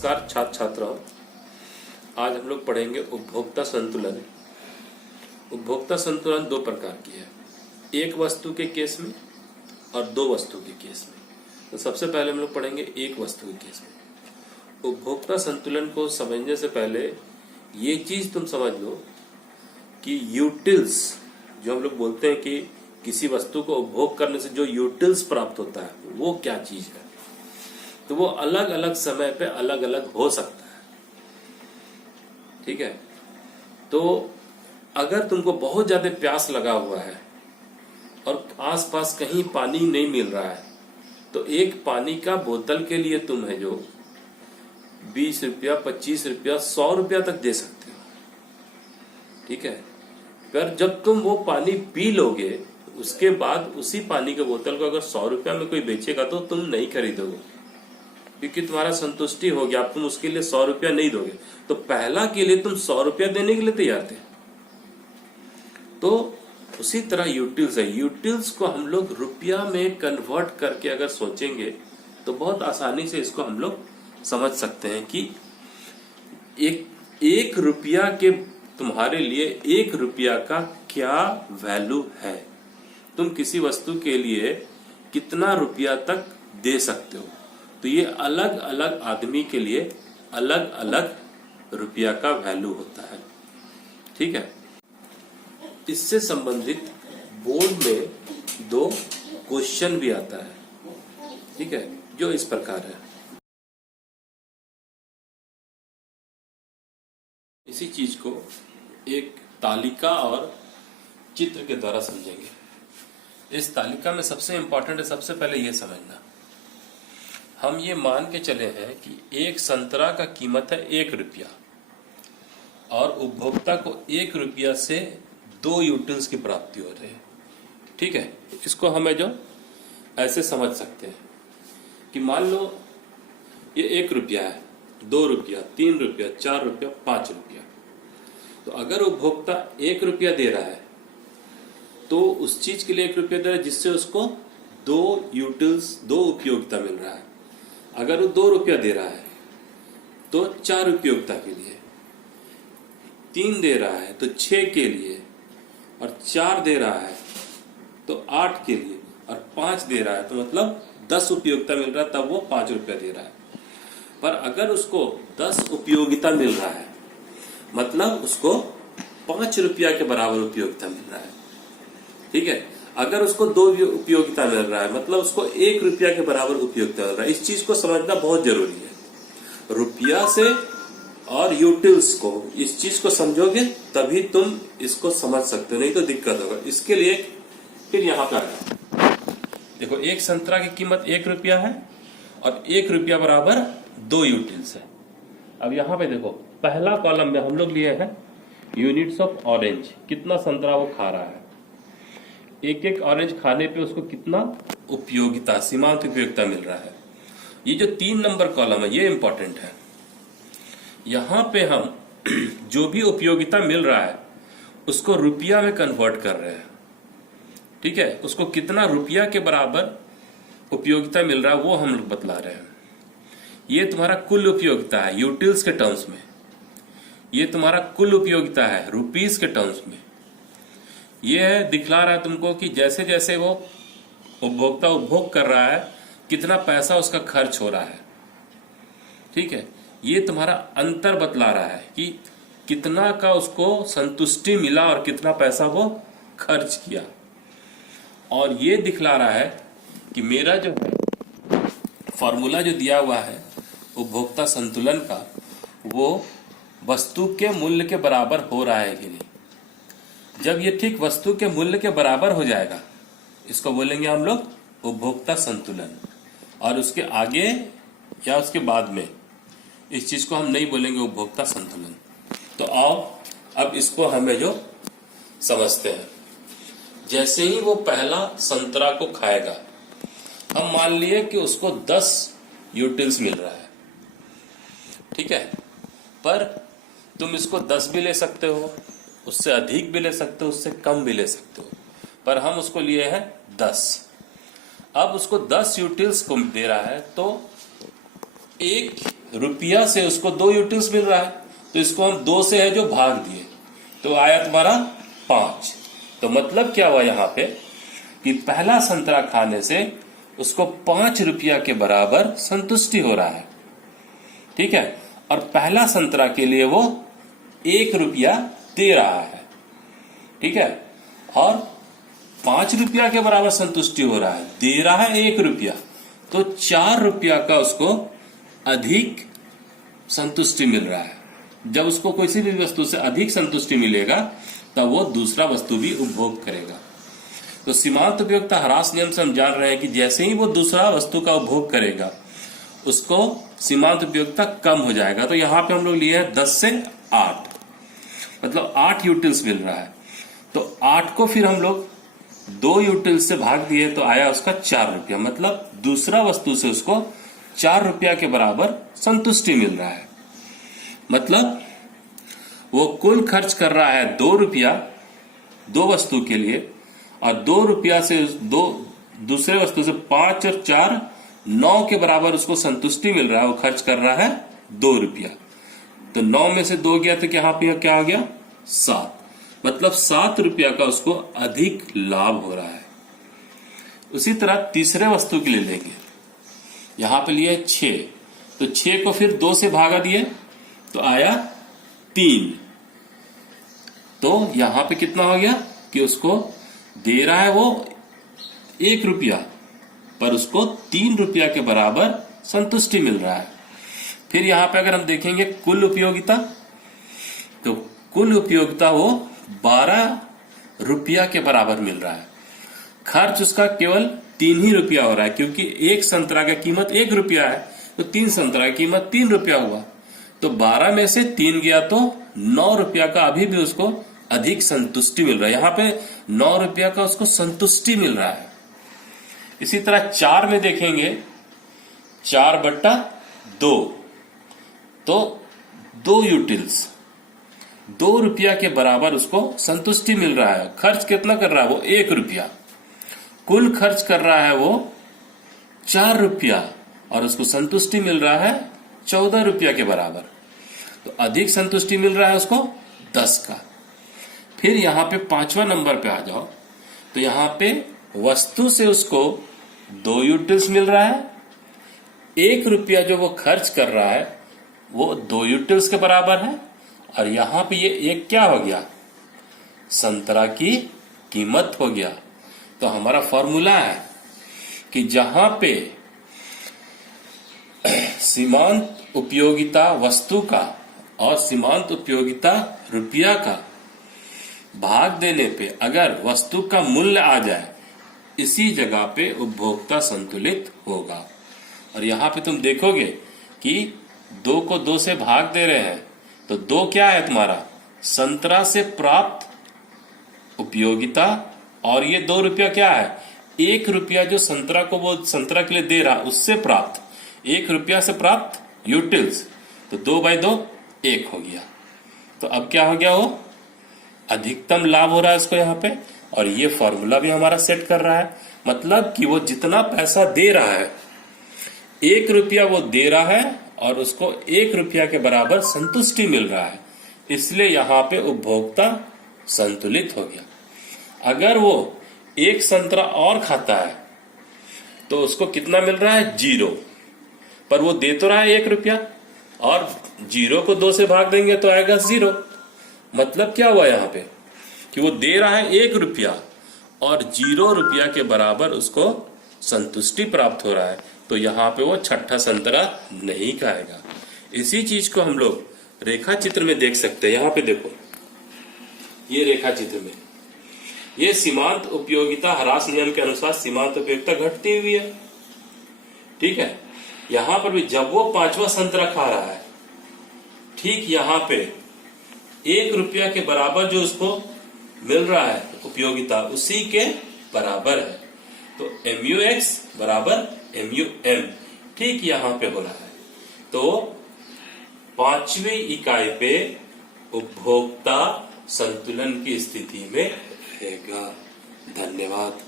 नमस्कार छात्र छात्राओं, आज हम लोग पढ़ेंगे उपभोक्ता संतुलन। उपभोक्ता संतुलन दो प्रकार की है, एक वस्तु के केस में और दो वस्तु के केस में। तो सबसे पहले हम लोग पढ़ेंगे एक वस्तु के केस में। उपभोक्ता संतुलन को समझने से पहले ये चीज तुम समझ लो कि यूटिल्स, जो हम लोग बोलते हैं कि किसी वस्तु को उपभोग करने से जो यूटिल्स प्राप्त होता है वो क्या चीज है, तो वो अलग अलग समय पे अलग अलग हो सकता है। ठीक है, तो अगर तुमको बहुत ज्यादा प्यास लगा हुआ है और आसपास कहीं पानी नहीं मिल रहा है, तो एक पानी का बोतल के लिए तुम है जो 20 रुपया, 25 रुपया, 100 रुपया तक दे सकते हो। ठीक है, पर जब तुम वो पानी पी लोगे उसके बाद उसी पानी के बोतल को अगर 100 रुपया में कोई बेचेगा तो तुम नहीं खरीदोगे, क्योंकि तुम्हारा संतुष्टि हो गया, तुम उसके लिए 100 रुपया नहीं दोगे। तो पहला के लिए तुम 100 रुपया देने के लिए तैयार थे। तो उसी तरह यूटिल्स है, यूटिल्स को हम लोग रुपया में कन्वर्ट करके अगर सोचेंगे तो बहुत आसानी से इसको हम लोग समझ सकते हैं कि एक रुपया के तुम्हारे लिए 1 रुपया का क्या वैल्यू है, तुम किसी वस्तु के लिए कितना रुपया तक दे सकते हो। तो ये अलग अलग आदमी के लिए अलग अलग रुपया का वैल्यू होता है। ठीक है, इससे संबंधित बोर्ड में 2 क्वेश्चन भी आता है। ठीक है, जो इस प्रकार है। इसी चीज को एक तालिका और चित्र के द्वारा समझेंगे। इस तालिका में सबसे इंपॉर्टेंट है, सबसे पहले ये समझना, हम ये मान के चले हैं कि एक संतरा का कीमत है 1 रुपया और उपभोक्ता को 1 रुपया से 2 यूटिल्स की प्राप्ति हो रही है। ठीक है, इसको हमें जो ऐसे समझ सकते हैं कि मान लो ये 1 रुपया है, 2 रुपया, 3 रुपया, 4 रुपया, 5 रुपया। तो अगर उपभोक्ता 1 रुपया दे रहा है तो उस चीज के लिए 1 रुपया दे रहा है जिससे उसको 2 यूटिल्स, 2 उपयोगिता मिल रहा है। अगर वो 2 रुपया दे रहा है तो 4 उपयोगिता के लिए, 3 दे रहा है तो 6 के लिए, और 4 दे रहा है तो 8 के लिए, और 5 दे रहा है तो मतलब 10 उपयोगिता मिल रहा है, तब वो 5 रुपया दे रहा है। पर अगर उसको 10 उपयोगिता मिल रहा है मतलब उसको 5 रुपया के बराबर उपयोगिता मिल रहा है। ठीक है, अगर उसको 2 उपयोगिता मिल रहा है मतलब उसको 1 रुपया के बराबर उपयोगिता मिल रहा है। इस चीज को समझना बहुत जरूरी है। रुपया से और यूटिल्स को, इस चीज को समझोगे तभी तुम इसको समझ सकते हो, नहीं तो दिक्कत होगा। इसके लिए फिर यहाँ पर देखो, एक संतरा की कीमत 1 रुपया है और 1 रुपया बराबर 2 यूटिल्स है। अब यहाँ पे देखो, पहला कॉलम में हम लोग लिए हैं यूनिट्स ऑफ ऑरेंज, कितना संतरा वो खा रहा है, एक एक ऑरेंज खाने पे उसको कितना उपयोगिता, सीमांत उपयोगिता मिल रहा है। ये जो 3 नंबर कॉलम है ये इंपॉर्टेंट है। यहां पे हम जो भी उपयोगिता मिल रहा है उसको रुपया में कन्वर्ट कर रहे हैं। ठीक है, उसको कितना रुपया के बराबर उपयोगिता मिल रहा है वो हम लोग बतला रहे हैं। ये तुम्हारा कुल उपयोगिता है यूटिल्स के टर्म्स में, ये तुम्हारा कुल उपयोगिता है रुपीस के टर्म्स में। ये दिखला रहा है तुमको कि जैसे जैसे वो उपभोक्ता उपभोग कर रहा है कितना पैसा उसका खर्च हो रहा है। ठीक है, ये तुम्हारा अंतर बतला रहा है कि कितना का उसको संतुष्टि मिला और कितना पैसा वो खर्च किया। और ये दिखला रहा है कि मेरा जो है फॉर्मूला जो दिया हुआ है उपभोक्ता संतुलन का, वो वस्तु के मूल्य के बराबर हो रहा है कि नहीं। जब ये ठीक वस्तु के मूल्य के बराबर हो जाएगा, इसको बोलेंगे हम लोग उपभोक्ता संतुलन। और उसके आगे या उसके बाद में इस चीज को हम नहीं बोलेंगे उपभोक्ता संतुलन। तो आओ अब इसको हमें जो समझते हैं। जैसे ही वो पहला संतरा को खाएगा, हम मान लिए कि उसको 10 यूटिल्स मिल रहा है। ठीक है, पर तुम इसको 10 भी ले सकते हो, उससे अधिक भी ले सकते हो, उससे कम भी ले सकते हो, पर हम उसको लिए हैं 10। अब उसको 10 यूटिल्स को दे रहा है तो 1 रुपया से उसको 2 यूटिल्स मिल रहा है, तो इसको हम 2 से है जो भाग दिए, तो आया तुम्हारा 5। तो मतलब क्या हुआ यहाँ पे कि पहला संतरा खाने से उसको 5 रुपया के बराबर संतुष्टि हो रहा है, ठीक है। और पहला संतरा के लिए वो 1 रुपया दे रहा है, ठीक है। और 5 रुपया के बराबर संतुष्टि हो रहा है, दे रहा है 1 रुपया, तो 4 रुपया का उसको अधिक संतुष्टि मिल रहा है। जब उसको किसी भी वस्तु से अधिक संतुष्टि मिलेगा तब वो दूसरा वस्तु भी उपभोग करेगा। तो सीमांत उपयोगिता ह्रास नियम से हम जान रहे हैं कि जैसे ही वो दूसरा वस्तु का उपभोग करेगा उसको सीमांत उपयोगिता कम हो जाएगा। तो यहाँ पे हम लोग लिए हैं 10 से 8, मतलब 8 यूटिल्स मिल रहा है, तो 8 को फिर हम लोग 2 यूटिल्स से भाग दिए तो आया उसका 4 रुपया, मतलब दूसरा वस्तु से उसको 4 रुपया के बराबर संतुष्टि मिल रहा है। मतलब वो कुल खर्च कर रहा है 2 रुपया 2 वस्तु के लिए, और 2 रुपया से दूसरे वस्तु से 5 और 4 9 के बराबर उसको संतुष्टि मिल रहा है। वो खर्च कर रहा है 2 रुपया, तो 9 में से 2 गया तो यहाँ पे क्या आ गया 7, मतलब 7 रुपया का उसको अधिक लाभ हो रहा है। उसी तरह तीसरे वस्तु के लिए लेंगे, यहाँ पे लिए 6, तो 6 को फिर 2 से भागा दिए तो आया 3, तो यहां पे कितना हो गया कि उसको दे रहा है वो 1 रुपया, पर उसको 3 रुपया के बराबर संतुष्टि मिल रहा है। फिर यहां पे अगर हम देखेंगे कुल उपयोगिता, तो कुल उपयोगिता वो 12 रुपया के बराबर मिल रहा है। खर्च उसका केवल 3 ही रुपया हो रहा है, क्योंकि एक संतरा का कीमत 1 रुपया है, तो 3 संतरा की कीमत 3 रुपया हुआ, तो 12 में से 3 गया तो 9 रुपया का अभी भी उसको अधिक संतुष्टि मिल रहा है। यहाँ पे 9 रुपया का उसको संतुष्टि मिल रहा है। इसी तरह 4 में देखेंगे 4/2, तो 2 यूटिल्स 2 रुपया के बराबर उसको संतुष्टि मिल रहा है। खर्च कितना कर रहा है वो 1 रुपया, कुल खर्च कर रहा है वो 4 रुपया, और उसको संतुष्टि मिल रहा है 14 रुपया के बराबर, तो अधिक संतुष्टि मिल रहा है उसको 10 का। फिर यहाँ पे 5वां नंबर पे आ जाओ, तो यहाँ पे वस्तु से उसको 2 यूटिल्स मिल रहा है, 1 रुपया जो वो खर्च कर रहा है वो 2 यूटिल्स के बराबर है, और यहाँ पे ये एक क्या हो गया संतरा की कीमत हो गया। तो हमारा फॉर्मूला है कि जहां पे सीमांत उपयोगिता वस्तु का और सीमांत उपयोगिता रुपया का भाग देने पे अगर वस्तु का मूल्य आ जाए, इसी जगह पे उपभोक्ता संतुलित होगा। और यहाँ पे तुम देखोगे कि 2 को 2 से भाग दे रहे हैं, तो 2 क्या है तुम्हारा संतरा से प्राप्त उपयोगिता, और ये 2 रुपया क्या है 1 रुपया जो संतरा को वो संतरा के लिए दे रहा उससे प्राप्त 1 रुपया से प्राप्त यूटिल्स, तो 2/2 1 हो गया। तो अब क्या हो गया वो अधिकतम लाभ हो रहा है उसको यहाँ पे, और ये फॉर्मूला भी हमारा सेट कर रहा है। मतलब कि वो जितना पैसा दे रहा है 1 रुपया वो दे रहा है, और उसको 1 रुपया के बराबर संतुष्टि मिल रहा है, इसलिए यहाँ पे उपभोक्ता संतुलित हो गया। अगर वो 1 संतरा और खाता है तो उसको कितना मिल रहा है 0, पर वो दे तो रहा है 1 रुपया, और 0 को 2 से भाग देंगे तो आएगा 0। मतलब क्या हुआ यहाँ पे कि वो दे रहा है 1 रुपया और 0 रुपया के बराबर उसको संतुष्टि प्राप्त हो रहा है, तो यहाँ पे वो छठा संतरा नहीं खाएगा। इसी चीज को हम लोग रेखा चित्र में देख सकते हैं। यहाँ पे देखो, ये रेखा चित्र में ये सीमांत उपयोगिता ह्रास नियम के अनुसार सीमांत उपयोगिता घटती हुई है, ठीक है। यहां पर भी जब वो 5वां संतरा खा रहा है, ठीक यहाँ पे 1 रुपया के बराबर जो उसको मिल रहा है उपयोगिता, उसी के बराबर है, तो MUX बराबर MUM ठीक यहाँ पे हो रहा है। तो 5वीं इकाई पे उपभोक्ता संतुलन की स्थिति में रहेगा। धन्यवाद।